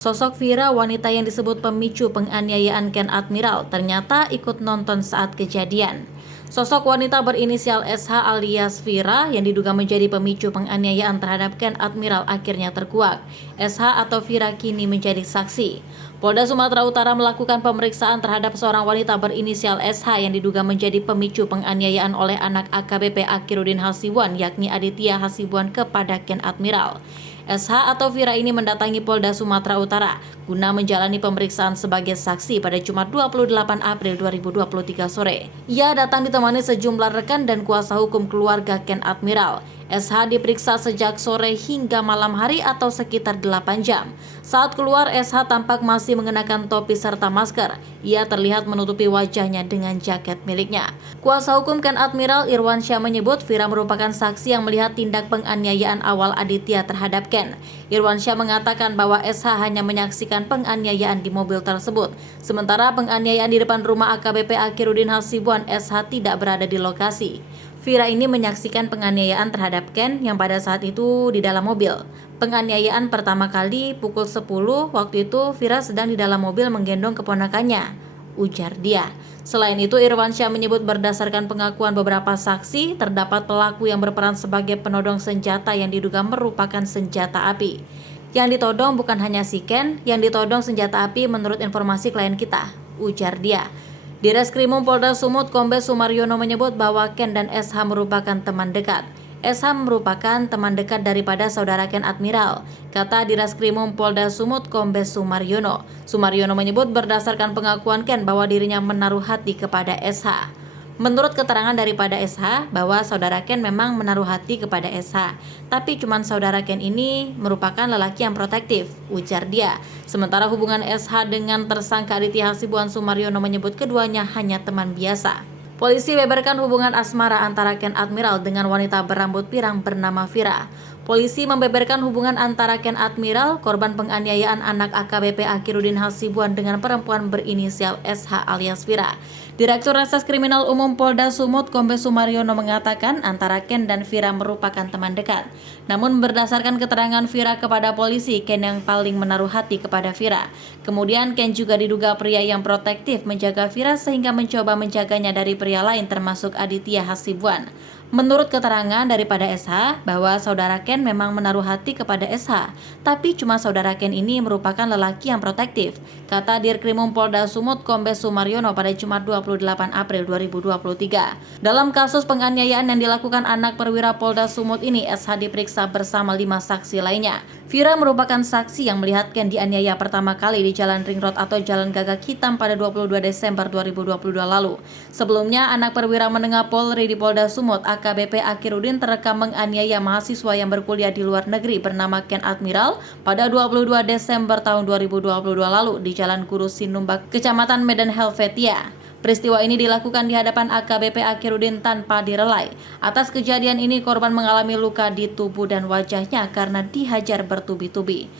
Sosok Vira, wanita yang disebut pemicu penganiayaan Ken Admiral, ternyata ikut nonton saat kejadian. Sosok wanita berinisial SH alias Vira yang diduga menjadi pemicu penganiayaan terhadap Ken Admiral akhirnya terkuak. SH atau Vira kini menjadi saksi. Polda Sumatera Utara melakukan pemeriksaan terhadap seorang wanita berinisial SH yang diduga menjadi pemicu penganiayaan oleh anak AKBP Akhiruddin Hasibuan, yakni Aditya Hasibuan kepada Ken Admiral. SH atau Vira ini mendatangi Polda Sumatera Utara guna menjalani pemeriksaan sebagai saksi pada Jumat 28 April 2023 sore. Ia datang ditemani sejumlah rekan dan kuasa hukum keluarga Ken Admiral. SH diperiksa sejak sore hingga malam hari atau sekitar 8 jam. Saat keluar, SH tampak masih mengenakan topi serta masker. Ia terlihat menutupi wajahnya dengan jaket miliknya. Kuasa hukum Ken Admiral Irwansyah menyebut Vira merupakan saksi yang melihat tindak penganiayaan awal Aditya terhadap Ken. Irwansyah mengatakan bahwa SH hanya menyaksikan penganiayaan di mobil tersebut. Sementara penganiayaan di depan rumah AKBP Akhiruddin Hasibuan, SH tidak berada di lokasi. Vira ini menyaksikan penganiayaan terhadap Ken yang pada saat itu di dalam mobil. Penganiayaan pertama kali pukul 10, waktu itu Vira sedang di dalam mobil menggendong keponakannya, ujar dia. Selain itu, Irwansyah menyebut berdasarkan pengakuan beberapa saksi, terdapat pelaku yang berperan sebagai penodong senjata yang diduga merupakan senjata api. Yang ditodong bukan hanya si Ken, yang ditodong senjata api menurut informasi klien kita, ujar dia. Di Reskrimum Polda Sumut, Kombes Sumaryono menyebut bahwa Ken dan SH merupakan teman dekat. SH merupakan teman dekat daripada saudara Ken Admiral, kata di Reskrimum Polda Sumut Kombes Sumaryono. Sumaryono menyebut berdasarkan pengakuan Ken bahwa dirinya menaruh hati kepada SH. Menurut keterangan daripada SH, bahwa saudara Ken memang menaruh hati kepada SH. Tapi cuman saudara Ken ini merupakan lelaki yang protektif, ujar dia. Sementara hubungan SH dengan tersangka Aditya Hasibuan, Sumaryono menyebut keduanya hanya teman biasa. Polisi beberkan hubungan asmara antara Ken Admiral dengan wanita berambut pirang bernama Vira. Polisi membeberkan hubungan antara Ken Admiral, korban penganiayaan anak AKBP Akhiruddin Hasibuan, dengan perempuan berinisial SH alias Vira. Direktur Reses Kriminal Umum Polda Sumut, Kombes Sumaryono mengatakan antara Ken dan Vira merupakan teman dekat. Namun berdasarkan keterangan Vira kepada polisi, Ken yang paling menaruh hati kepada Vira. Kemudian Ken juga diduga pria yang protektif menjaga Vira sehingga mencoba menjaganya dari pria lain termasuk Aditya Hasibuan. Menurut keterangan daripada SH, bahwa saudara Ken memang menaruh hati kepada SH, tapi cuma saudara Ken ini merupakan lelaki yang protektif, kata Dirkrimum Polda Sumut Kombes Sumaryono pada Jumat 28 April 2023. Dalam kasus penganiayaan yang dilakukan anak perwira Polda Sumut ini, SH diperiksa bersama 5 saksi lainnya. Vira merupakan saksi yang melihat Ken dianiaya pertama kali di Jalan Ring Road atau Jalan Gagak Hitam pada 22 Desember 2022 lalu. Sebelumnya, anak perwira menengah Polri di Polda Sumut, AKBP Akhiruddin, terekam menganiaya mahasiswa yang berkuliah di luar negeri bernama Ken Admiral pada 22 Desember tahun 2022 lalu di Jalan Guru Sinumbak, Kecamatan Medan Helvetia. Peristiwa ini dilakukan di hadapan AKBP Akhiruddin tanpa direlai. Atas kejadian ini, korban mengalami luka di tubuh dan wajahnya karena dihajar bertubi-tubi.